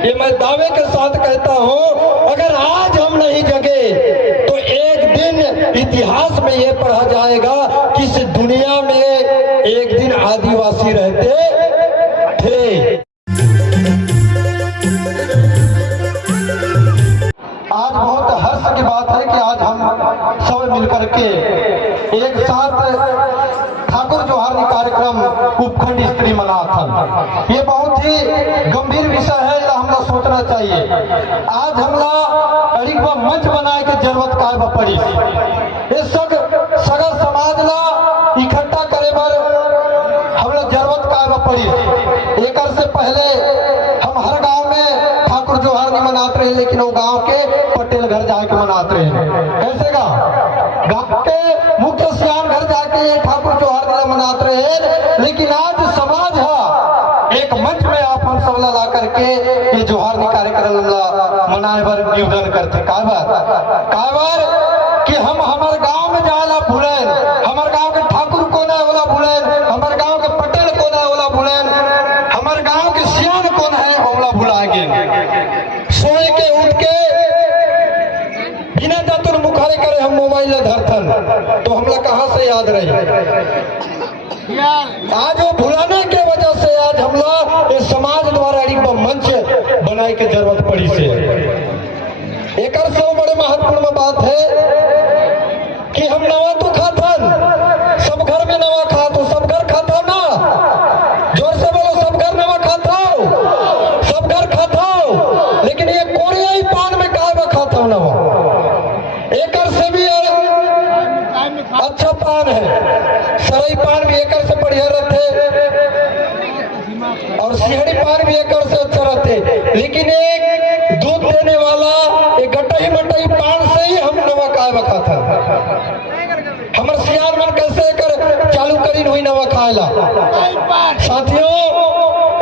ये मैं दावे के साथ कहता हूं, अगर आज हम नहीं जगे तो एक दिन इतिहास में ये पढ़ा जाएगा कि इस दुनिया में एक दिन आदिवासी रहते थे। आज बहुत हर्ष की बात है कि आज हम सब मिलकर के एक साथ ठाकुर जोहारनी कार्यक्रम उपखंड स्त्री मनाथन, ये बहुत ही गंभीर विषय है, हमला सोचना चाहिए। आज हमला अड़िक मंच बनाए के जरूरत का पड़ी, ये सगर समाज ला इकट्ठा करे बर हमला जरूरत का पड़ी। एक से पहले हम हर गांव में ठाकुर जोहारनी मनाते रहे, लेकिन वो गांव के पटेल घर जाके मनाते रहे। कैसे गांव के मुख्य सियान घर जाके ठाकुर जोहारनी मनाते रहे, लेकिन आज समाज है एक मंच में आप हम सब ला करके ये जोहारनी कार्यक्रम मनाए बर निवेदन करते। काबर कि हम हमारे गांव में जाला भूलेन, हमारे गांव के ठाकुर कौन है वाला भूलेन, हमारे गांव के पटेल कौन है वाला भूलेन, हमारे गांव के सियान कौन है वाला भुलाएंगे। सोए के उठ के बिना जातुर मुखारे करे हम मोबाइल धरथन, तो हमला कहां से याद रही। आज वो भुलाने के वजह से आज हमला इस समाज द्वारा एक मंच बनाए के जरूरत पड़ी से। एक से बड़े महत्वपूर्ण बात है कि हम नवा तो खाथन, सब घर में नवा खा, तो सब घर खाता ना, जोर से बोलो, सब घर नवा खाता हो, सब घर खाता हो, लेकिन ये कोरियाई पान में काय खाता हो नवा, एक से भी अच्छा पान है, सरई पान भी एक से बढ़िया रहते और सिहड़ी पान भी एक से अच्छा रहते, लेकिन एक दूध देने वाला एक गटई मटई पान से ही हम नवा काय खाता। हमारे सियार मन कैसे कर चालू करी हुई नवा खाएला। साथियों,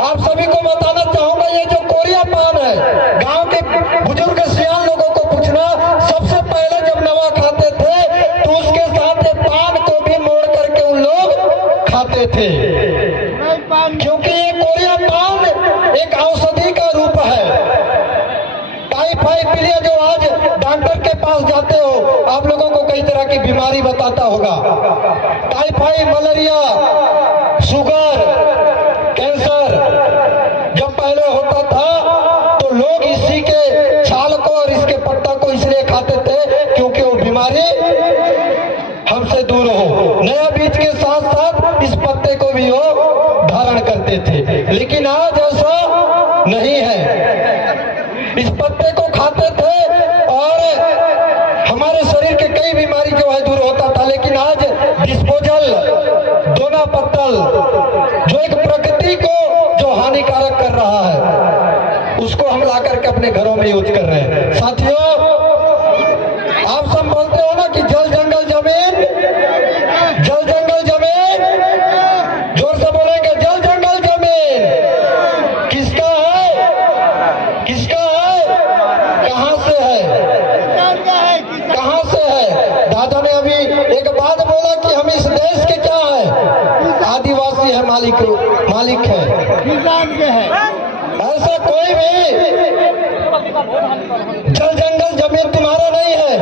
आप सभी को बताना चाहूंगा, ये जो कोरिया पान है, गांव के बुजुर्ग सियान लोगों को पूछना, सबसे पहले जब नवा खाते थे तो उसके साथ पान को भी मोड़ करके उन लोग खाते थे, क्योंकि ये कोरिया पान एक औषधि का रूप है। टाइफाइड पीलिया जो आज डॉक्टर के पास जाते हो, आप लोगों को कई तरह की बीमारी बताता होगा, टाइफाइड, मलेरिया, शुगर, कैंसर, जब पहले होता था तो लोग इसी के छाल को और इसके पत्ता को इसलिए खाते थे क्योंकि वो बीमारी हमसे दूर हो। नया बीज के साथ साथ इस पत्ते को भी वो धारण करते थे, लेकिन आज ऐसा नहीं है। इस पत्ते को खाते थे और हमारे शरीर के कई बीमारी जो है दूर होता था, लेकिन आज डिस्पोजल, दोना पत्तल, जो एक प्रकृति को जो हानिकारक कर रहा है, उसको हम ला करके अपने घरों में यूज कर रहे हैं। साथियों, आप सब बोलते हो ना कि जल जंगल जमीन, जल जंगल जमीन, जोर से बोलेंगे, जल जंगल जमीन किसका है, किसका है, कहां से है, कहां से है। दादा ने अभी एक बात बोला कि हम इस देश के क्या है, आदिवासी है, मालिक है, किसान के है। ऐसा कोई भी जल जंगल जमीन तुम्हारा नहीं है,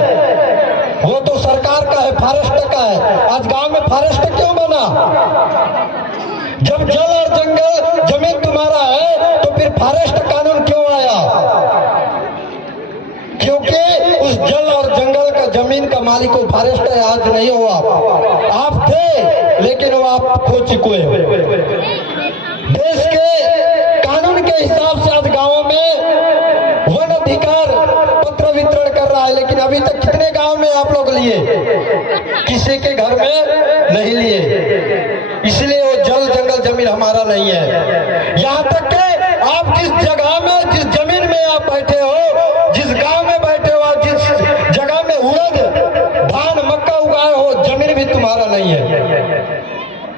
वो तो सरकार का है, फॉरेस्ट का है। आज गांव में फॉरेस्ट क्यों बना? जब जल और जंगल जमीन तुम्हारा है तो फिर फॉरेस्ट कानून क्यों आया? क्योंकि उस जल और जंगल का जमीन का मालिक को फॉरेस्ट है, आज नहीं हो आप थे, लेकिन वो आप खो चुके हो। देश के कानून के हिसाब से आज गांवों में वन अधिकार पत्र वितरण कर रहा है, लेकिन अभी तक कितने गांव में आप लोग लिए? किसी के घर में नहीं लिए, इसलिए वो जल जंगल जमीन हमारा नहीं है। यहाँ तक कि आप जिस जगह में, जिस जमीन में आप बैठे हो, जिस गांव में बैठे हो, जिस जगह में उड़द, धान, मक्का उगाए हो, जमीन भी तुम्हारा नहीं है,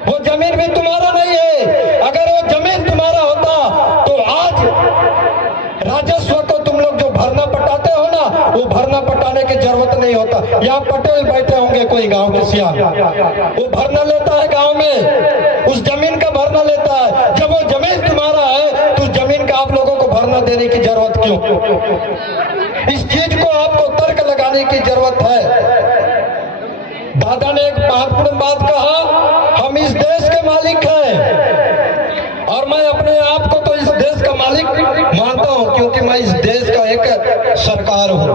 वो जमीन भी तुम्हारा नहीं है। अगर वो जमीन तुम्हारा होता तो आज राजस्व को तुम लोग जो भरना पटाते हो ना, वो भरना पटाने की जरूरत नहीं होता। यहाँ पटेल बैठे होंगे कोई गांव के सियान, वो भरना लेता है गांव में, उस जमीन का भरना लेता है। जब वो जमीन तुम्हारा है तो उस जमीन का आप लोगों को भरना देने की जरूरत क्यों? इस चीज को आपको तर्क लगाने की जरूरत है। दादा ने एक महत्वपूर्ण बात कहा, हम इस देश के मालिक हैं और मैं अपने आप को तो इस देश का मालिक मानता हूं, क्योंकि मैं इस देश का एक सरकार हूं।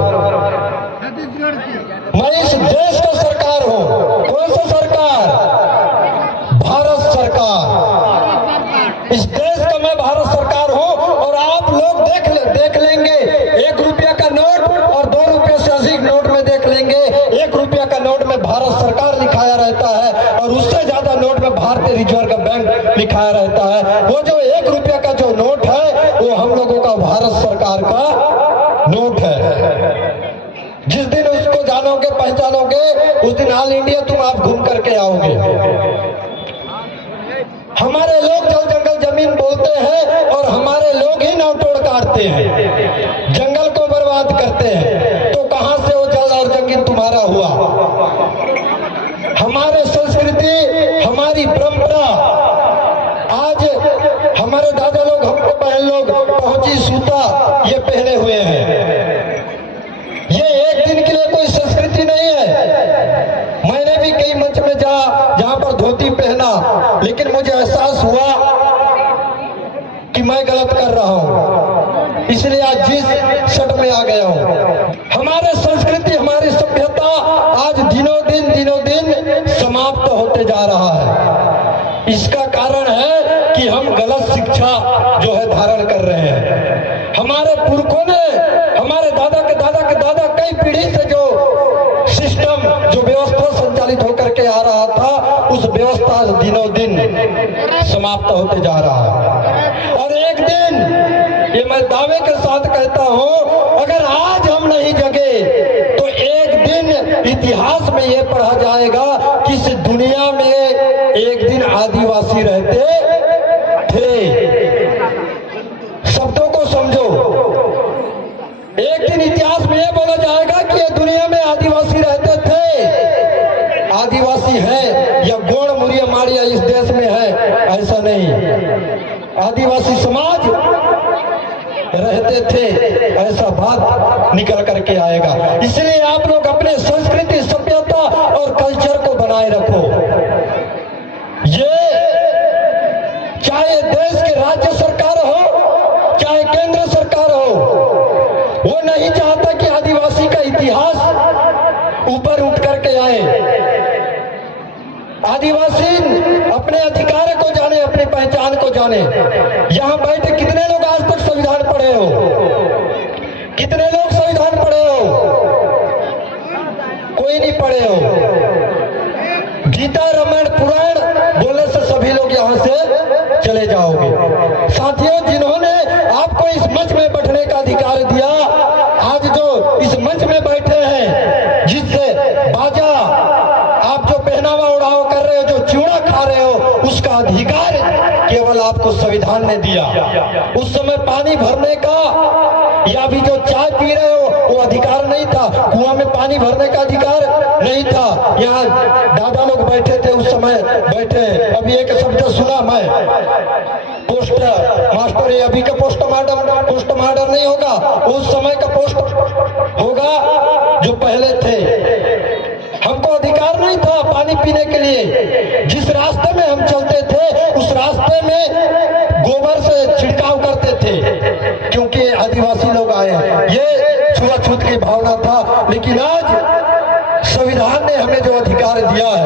मैं इस देश का सरकार हूं। कौन सा सरकार? भारत सरकार। इस देश का मैं भारत सरकार हूं और आप लोग देख लेंगे 1 रुपया का नोट और 2 रुपये से अधिक नोट में देख लेंगे 1 रुपया का नोट में भारत सरकार लिखाया रहता है और उससे ज्यादा नोट में भारतीय रिजर्व बैंक लिखाया रहता है। वो जो 1 रुपया का जो नोट है वो हम लोगों का भारत सरकार का नोट है। जिस दिन उसको जानोगे पहचानोगे उस दिन ऑल इंडिया तुम आप घूम करके आओगे। हमारे लोग जल जंगल जमीन बोलते हैं और हमारे लोग ही नौतोड़ काटते हैं, जंगल को बर्बाद करते हैं, तो कहां से वो जल और जंगल तुम्हारा हुआ? हमारे संस्कृति, हमारी परंपरा, आज हमारे दादा लोग, हमको बहन लोग पहुंची सूता ये पहने हुए हैं। ये एक दिन के लिए कोई संस्कृति नहीं है। मैंने भी कई मंच में जहां पर धोती पहना, लेकिन मुझे एहसास हुआ कि मैं गलत कर रहा हूं, इसलिए आज जिस शर्ट में आ गया हूं। हमारे संस्कृति, हमारी सभ्यता आज दिनों दिन समाप्त होते जा रहा है। इसका कारण है कि हम गलत शिक्षा जो है धारण कर रहे हैं। हमारे पुरखों ने, हमारे दादा के दादा कई पीढ़ी से जो सिस्टम, जो व्यवस्था संचालित होकर के आ रहा था, उस व्यवस्था दिनों दिन समाप्त होते जा रहा है। और एक दिन, ये मैं दावे के साथ कहता हूं, अगर आज हम नहीं जगे तो एक दिन इतिहास में ये पढ़ा जाएगा कि इस दुनिया में एक दिन आदिवासी रहते थे। शब्दों को समझो। एक दिन इतिहास में यह बोला जाएगा कि ये दुनिया में आदिवासी रहते थे। आदिवासी है या गोंड मुरिया माड़िया इस देश में है, ऐसा नहीं। आदिवासी समाज रहते थे, ऐसा बात निकल करके आएगा। इसलिए आप लोग अपने संस्कृति, सभ्यता और कल्चर को बनाए रखो। ये चाहे देश की राज्य सरकार हो, चाहे केंद्र सरकार हो, वो नहीं चाहता कि आदिवासी का इतिहास ऊपर उठ करके आए। आदिवासी अपने अधिकार को जाने, अपनी पहचान को जाने। यहां बैठे कितने लोग आज तक संविधान पढ़े हो? कितने लोग संविधान पढ़े हो? कोई नहीं पढ़े हो। गीता, रामायण, पुराण बोलने से सभी लोग यहां से चले जाओगे। साथियों, जिन्होंने आपको इस मंच में बैठने का अधिकार दिया, आज जो इस मंच में बैठे हैं, जिससे बाजा आप जो पहनावा उड़ाव कर रहे हो, जो चूड़ा खा रहे हो, उसका अधिकार केवल आपको संविधान ने दिया। उस समय पानी भरने का या भी जो चाय पी रहे हो वो अधिकार नहीं था। कुआं में पानी भरने का अधिकार नहीं था। यहाँ दादा लोग बैठे थे, उस समय बैठे। अभी एक शब्द सुना मैं, पोस्ट मास्टर। ये अभी का पोस्टमार्टम नहीं होगा, उस समय का पोस्ट होगा जो पहले थे। हमको अधिकार नहीं था पानी पीने के लिए। जिस रास्ते में हम चलते थे उस रास्ते में गोबर से छिड़काव करते थे, क्योंकि आदिवासी लोग आए हैं। ये छुआछूत की भावना था। लेकिन आज संविधान ने हमें जो अधिकार दिया है,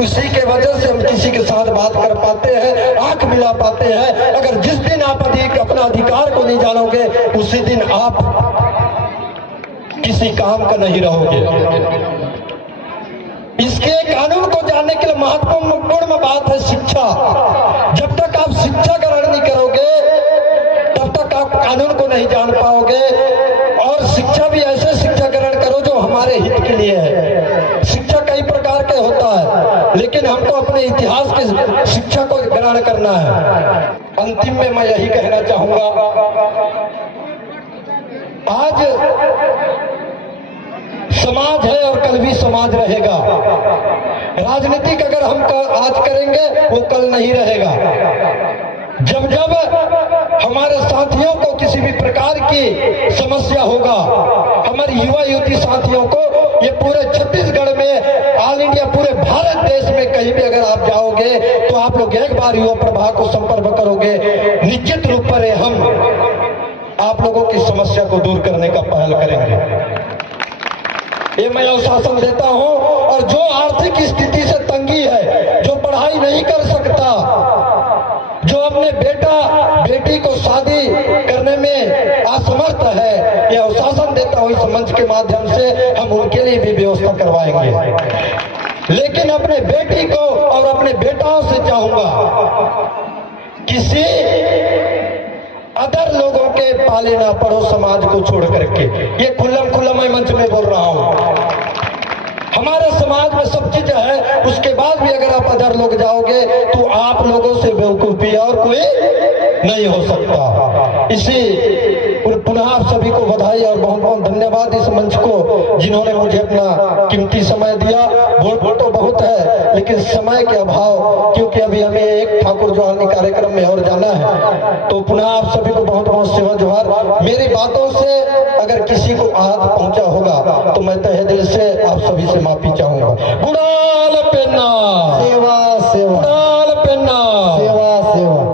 उसी के वजह से हम किसी के साथ बात कर पाते हैं, आंख मिला पाते हैं। अगर जिस दिन आप अपना अधिकार को नहीं जानोगे, उसी दिन आप किसी काम का नहीं रहोगे। इसके कानून को जानने के लिए महत्वपूर्ण बात है शिक्षा। जब तक आप शिक्षा ग्रहण नहीं करोगे, तब तक आप कानून को नहीं जान पाओगे। और शिक्षा भी ऐसे शिक्षा ग्रहण करो जो हमारे हित के लिए है। शिक्षा कई प्रकार के होता है, लेकिन हमको अपने इतिहास की शिक्षा को ग्रहण करना है। अंतिम में मैं यही कहना चाहूंगा, आज समाज है और कल भी समाज रहेगा। राजनीतिक अगर हम आज करेंगे वो कल नहीं रहेगा। जब जब हमारे साथियों को किसी भी प्रकार की समस्या होगा, हमारे युवा युवती साथियों को, ये पूरे छत्तीसगढ़ में, ऑल इंडिया, पूरे भारत देश में कहीं भी अगर आप जाओगे तो आप लोग एक बार युवा प्रभा को संपर्क करोगे, निश्चित रूप पर हम आप लोगों की समस्या को दूर करने का पहल करेंगे। ये मैं आश्वासन देता हूं। और जो आर्थिक स्थिति से तंगी है, जो पढ़ाई नहीं कर सकता, जो अपने बेटा बेटी को शादी करने में असमर्थ है, यह आश्वासन देता हूं इस मंच के माध्यम से हम उनके लिए भी व्यवस्था करवाएंगे। लेकिन अपने बेटी को और अपने बेटाओं से चाहूंगा, किसी अदर लोगों के पाले ना पड़ो समाज को छोड़ करके। ये खुल्लम मैं मंच में बोल रहा हूं। हमारे समाज में सब चीज है, उसके बाद भी अगर आप अदर लोग जाओगे तो आप लोगों से बेवकूफी और कोई नहीं हो सकता। इसी पुनः आप सभी को बधाई और बहुत बहुत धन्यवाद इस मंच को, जिन्होंने मुझे अपना कीमती समय दिया। वोट तो बहुत है, लेकिन समय के अभाव, क्योंकि अभी हमें एक ठाकुर जवानी कार्यक्रम में और जाना है, तो पुनः आप सभी को बहुत बहुत सेवा जोहार। मेरी बातों से अगर किसी को आहत पहुंचा होगा तो मैं तहे दिल से आप सभी से माफी चाहूंगा। गुड़ाल पेन्ना सेवा सेवा।